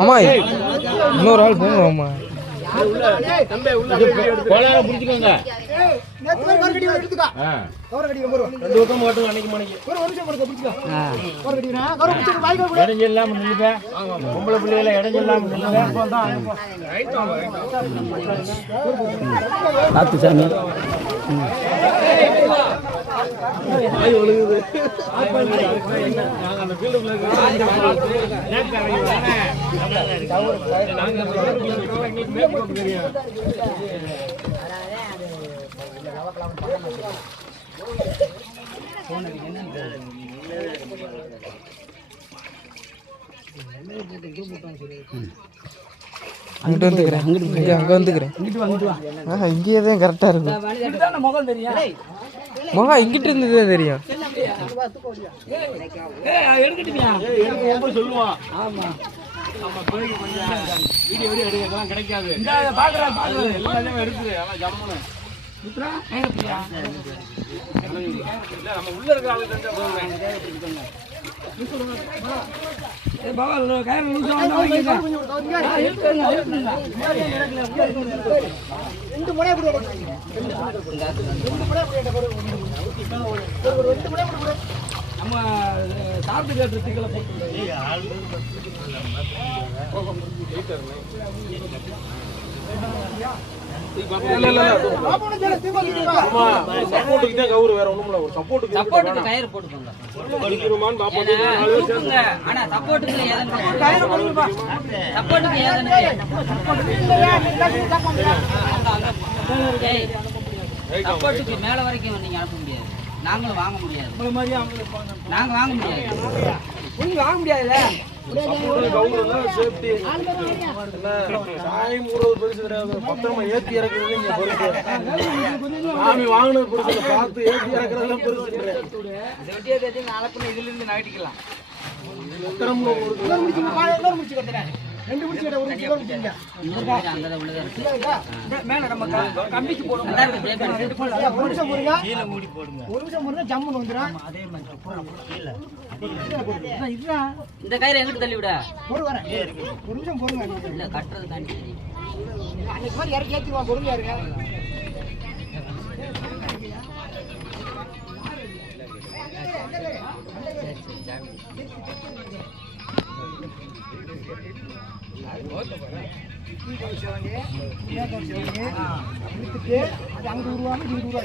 அம்மா இன்னொரு ஆள் போங்க அம்மா பிடிச்சிக்கோங்க. இடைஞ்செல்லாம் நில்லுங்க. பொம்பளை பிள்ளைகளை இடைஞ்செல்லாம் சாமி அங்கிட்டு வந்துக்கிறேன் அங்கே வந்துக்கிறேன் இங்கேயே தான் கரெக்டாக இருக்கும். முகம் இங்கிட்டு இருந்ததே தெரியும். சொல்லுவான். ஆமா வீடியோ எடுக்கலாம் கிடைக்காது. எல்லாமே இருக்குது. ஆனால் ஜம்முன்னு நம்ம உள்ள இருக்கிற ஆளு நம்ம சாப்பிட்டு கேட்டுல மேல வரைக்கும் நீங்க அனுப்ப முடியாது. நாங்களும் வாங்க முடியாது. நாங்க வாங்க முடியாது. வாங்க முடியாதுல்ல. பத்திரமா ஏத்தி இறக்குறது சாமி வாங்கினது பெருசு, பார்த்து ஏத்தி இறக்குறது பெருசு. இதுல இருந்து நகட்டிக்கலாம். மேல நம்ம கம்பிக்கு போடுவோம். இந்த கயிறு எங்கிட்டு தள்ளி விட ஒரு நிமிஷம் போடுங்க. இல்ல கட்டுறது தாண்டி இறக்கி ஏற்றிவா பொறுமையா இருங்க. அங்க உருவாங்க 20 ரூபா